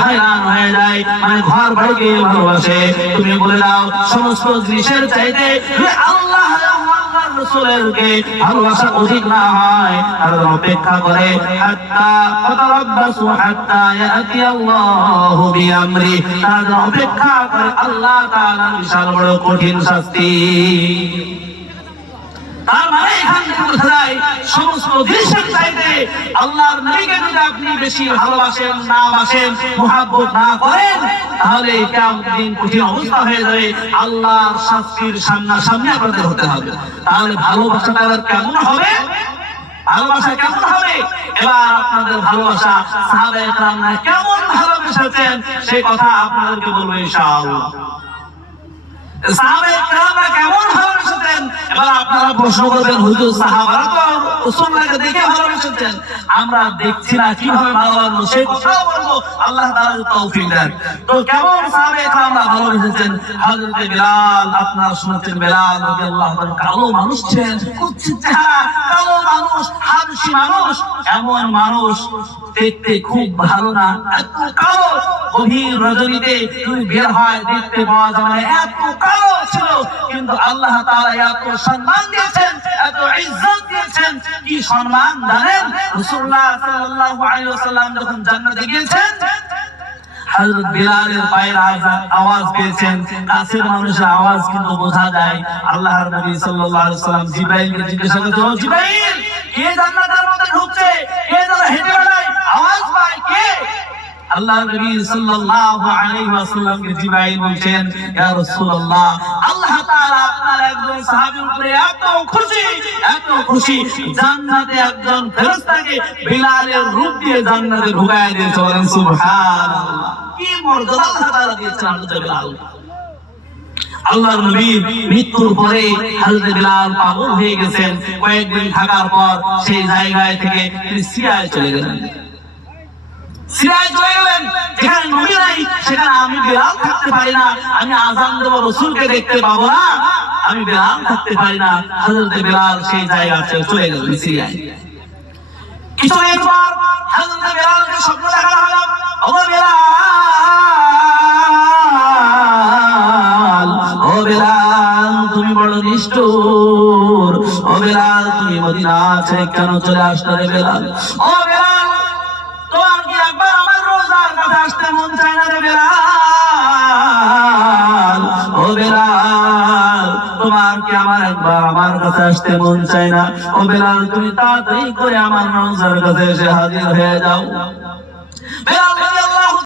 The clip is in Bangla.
हैरान হয়ে যায় মানে ঘর বাড়িকে ভালোবাসে তুমি বলে দাও সমস্ত জিনিসের চাইতে আল্লাহ আল্লাহর রাসূলকে ভালোবাসা অধিক না হয় আর অপেক্ষা করে হাত্তা ফাতারাব্বাসু হাত্তা ইয়াতি আল্লাহু বিআমরি তার অপেক্ষা করে আল্লাহ তাআলার বিশাল বড় কঠিন শাস্তি তার মানে এখান থেকে বোঝা যায় সমস্ত জিনিসের চাইতে আল্লাহর নবীকে যদি আপনি বেশি ভালোবাসেন না বাসেন মুহাব্বত না করেন তাহলে কিয়ামত দিন কঠিন অবস্থা হয়ে যাবে আল্লাহর শাস্তির সামনাসামনি আপনাদের হতে হবে তাহলে ভালোবাসাটা কেমন হবে ভালোবাসা কেমন হবে এবার আপনাদের ভালোবাসা সাহাবায়ে কেরামরা কেমন ভালোবেসেছেন সেই কথা আপনাদেরকে বলবো ইনশাআল্লাহ সাহাবায়ে কেরামরা কেমন ভালোবেসেছেন এবার আপনারা প্রশ্ন করবেন হুজুর সাহাবারা তো রাসূলকে দেখে ভালোবেসেছেন আমরা দেখছি না কিভাবে ভালোবাসবো সেই কথা বলবো আল্লাহ তাআলা তৌফিক দেন তো কেমন সাহাবায়ে কেরামরা ভালোবেসেছেন হযরত বিলাল আপনারা শুনেছেন বিলাল রাদিয়াল্লাহু তাআলা কালো মানুষ ছিলেন কুৎসিত চেহারা কালো মানুষ হাবশী মানুষ এমন মানুষ দেখতে খুব ভালো না এত কালো গভীর রজনীতে তুমি বের হয় দেখতে পাওয়া যায় এত কালো ছিল কিন্তু আল্লাহ তাআলা এত সম্মান দিয়েছেন এত ইজ্জত দিয়েছেন কি সম্মান জানেন রাসূলুল্লাহ সাল্লাল্লাহু আলাইহি ওয়াসাল্লাম যখন জান্নাতে গিয়েছেন হযরত বিলালের পায়ের আওয়াজ পেয়েছেন কাছের মানুষের আওয়াজ কিন্তু বোঝা যায় আল্লাহর নবী সাল্লাল্লাহু আলাইহি ওয়াসাল্লাম জিবরাইলকে জিজ্ঞাসা করলেন ও জিবরাইল কে জান্নাতের মধ্যে ঢুকছে কে যেন হেঁটে বেড়ায় আওয়াজ পায় কে আল্লাহর নবী সাল্লাল্লাহু আলাইহি ওয়াসাল্লামকে জিবরাইল বলছেন ইয়া রাসূলুল্লাহ আল্লাহ তাআলা আপনার একজন সাহাবীর উপরে এত খুশি জান্নাতে একজন ফেরেশতাকে বিলালের রূপ দিয়ে জান্নাতে ঢুকায় দিয়েছে বলেন সুবহানাল্লাহ কি মর্যাদা আল্লাহ তাআলা দিয়েছেন হযরত বিলাল আল্লাহর নবীর মৃত্যুর পরে হযরত বিলাল পাগল হয়ে গেছেন কয়েকদিন থাকার পর সেই জায়গায় থেকে তিনি সিরিয়ায় চলে গেলেন সিরিয়ায় চলে গেলেন যেখানে নবী নাই সেখানে আমি বিলাল থাকতে পারি না আমি আযান দেব রাসূলকে দেখতে পাবো না আমি বিলাল থাকতে পারি না হযরত বিলাল সেই জায়গাতে চলে গেলেন সিরিয়ায় কিছুদিন পর হযরত বিলালকে স্বপ্ন দেখা হলো ও বিলাল তুমি বড় নিষ্ঠুর ও বিলাল তুমি মদিনা ছেড়ে কেন চলে আসলে রে বিলাল ও বিলাল তোমার কি একবার আমার রোজার কাছে আসতে মন চায় না রে বিলাল ও বিলাল তোমার কি একবার আমার কাছে আসতে মন চায় না ও বিলাল তুমি তাড়াতাড়ি করে আমার রোজার কাছে এসে হাজির হয়ে যাও